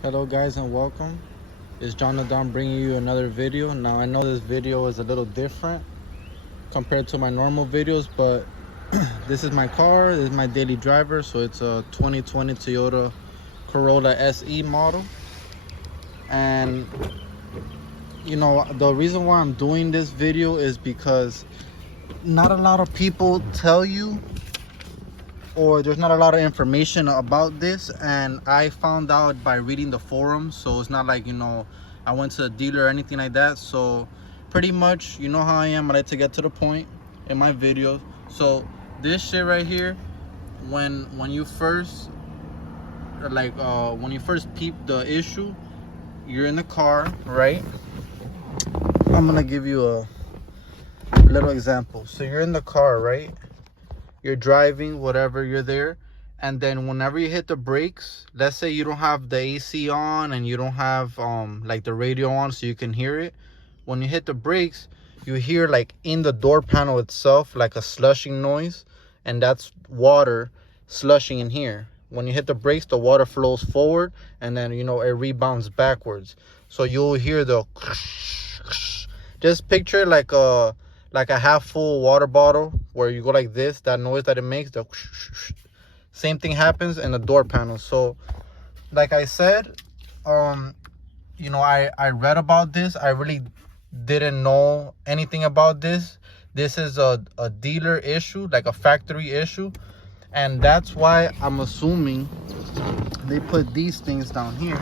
Hello guys and welcome. It's Jonathan bringing you another video. Now I know this video is a little different compared to my normal videos, but this is my car, this is my daily driver. So it's a 2020 Toyota Corolla SE model. And you know, the reason why I'm doing this video is because not a lot of people tell you, or there's not a lot of information about this, and I found out by reading the forums. So it's not like, you know, I went to a dealer or anything like that. So pretty much, you know how I am, I like to get to the point in my videos. So this shit right here, when you first when you first peep the issue, you're in the car, right? I'm gonna give you a little example. So you're in the car, right? You're driving, whatever, you're there, and then whenever you hit the brakes, let's say you don't have the AC on and you don't have like the radio on so you can hear it. When you hit the brakes, you hear like in the door panel itself like a slushing noise, and that's water slushing in here. When you hit the brakes, the water flows forward, and then, you know, it rebounds backwards. So you'll hear the just picture like a half full water bottle where you go like this, that noise that it makes, the same thing happens in the door panel. So like I said, you know, I read about this. I really didn't know anything about this. This is a dealer issue, like a factory issue, and that's why I'm assuming they put these things down here.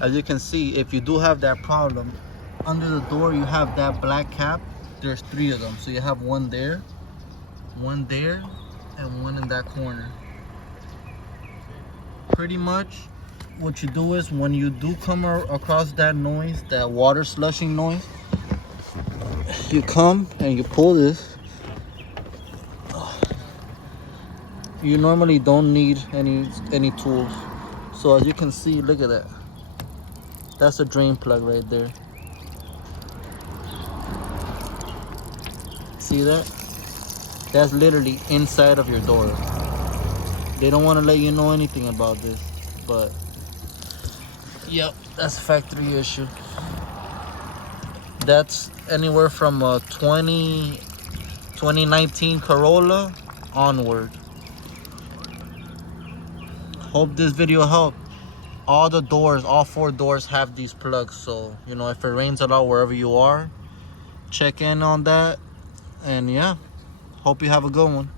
As you can see, if you do have that problem, under the door you have that black cap. There's 3 of them. So you have one there, and one in that corner. Pretty much what you do is, when you do come across that noise, that water slushing noise, you come and you pull this. You normally don't need any tools. So as you can see, look at that. That's a drain plug right there. See that? That's literally inside of your door. They don't want to let you know anything about this, but yep, that's a factory issue. That's anywhere from a 2019 Corolla onward. Hope this video helped. All 4 doors have these plugs, so you know, if it rains a lot wherever you are, check in on that. And yeah, hope you have a good one.